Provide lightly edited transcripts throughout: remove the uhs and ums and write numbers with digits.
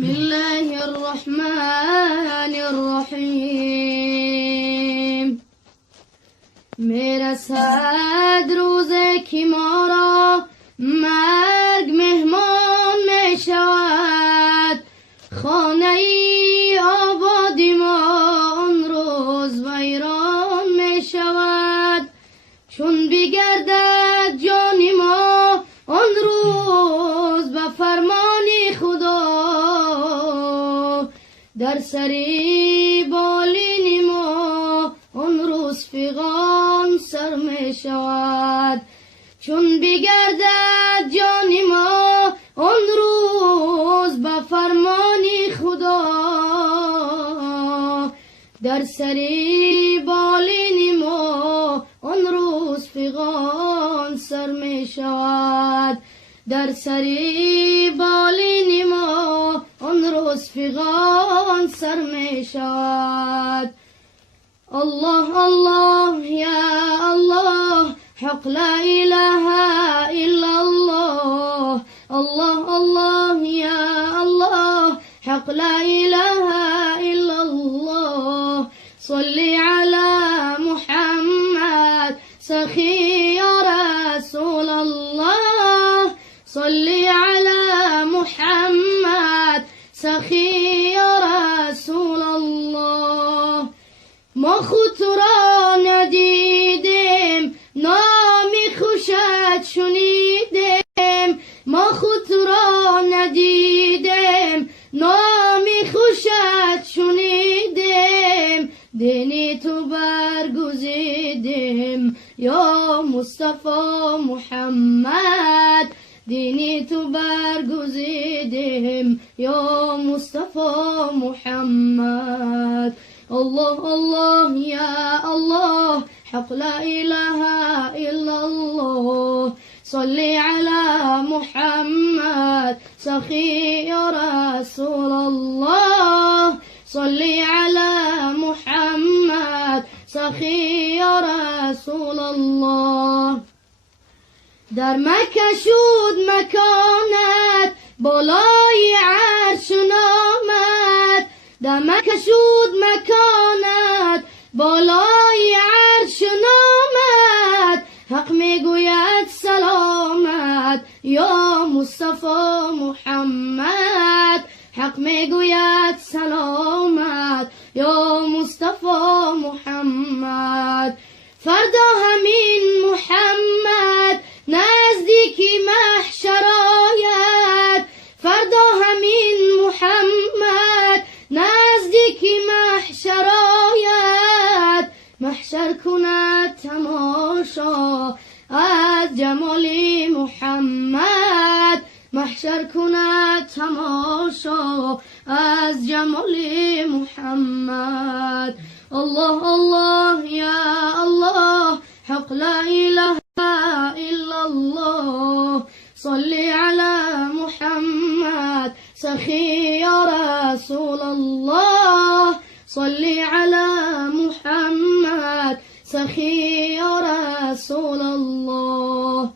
بسم الله الرحمن الرحیم. میرسد روزی که ما را مرگ مهمان می شود، خانه ای آبادی ما آن روز ویران می شود. چون بگردد جان ما آن روز به فرمان خدا، در سری بالین ما آن روز فغان سر می شود. چون بگردد جان ما آن روز به فرمان خدا، در سری بالین ما آن روز فغان سر می شود. در سری بالین ما آن روز فغان سر می شود. الله الله یا الله، حق لا اله الا الله. الله الله یا الله، حق لا اله الا الله. صلی علی محمد سخی یا رسول الله. صلی علی محمد سخی یا رسول الله. ما خود تو را ندیدیم، نامی خوشت شنیدیم. ما خود تو را ندیدیم، نامی خوشت شنیدیم. دینی تو برگزیدیم یا مصطفی محمد. دینی تو برگزیدیم یا مصطفی محمد. الله الله یا الله، حق لا اله الا الله. صلی علی محمد سخی یا رسول الله. صلی علی محمد سخی یا رسول الله. در مکه شد مکانت بالای عرش نامد. در مکه شد مکانت بالای عرش نامد. حق میگوید سلامت یا مصطفی محمد. حق میگوید سلامت یا مصطفی محمد. فردا همین محمد نزدیکی محشر آید. فردا همین محمد نزدیکی محشر آید. محشر کند تماشا از جمال محمد. محشر کند تماشا از جمال محمد. الله الله یا الله، حق لا اله الا الله. صلی علی محمد سخی یا رسول الله. صلی علی محمد سخی یا رسول الله.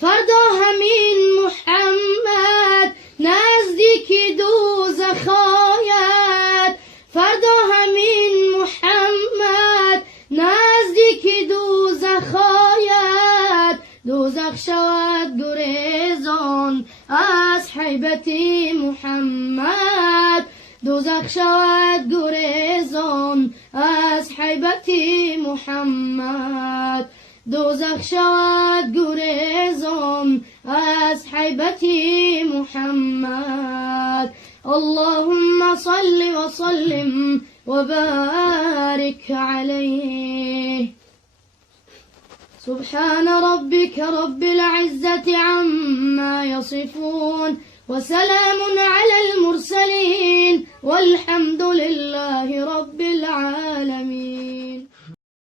فردا همین محمد نزدیک دوزخ آید. فردا همین محمد نزدیک دوزخ آید. دوزخ شود گریزان از حیبت محمد. دوزخ شود گریزان از حیبت محمد. دوزخ شود گریزان از حیبت محمد. اللهم صل وسلم وبارك عليه. سبحان ربك رب العزة عما يصفون، وسلام على المرسلين، والحمد لله رب العالمين.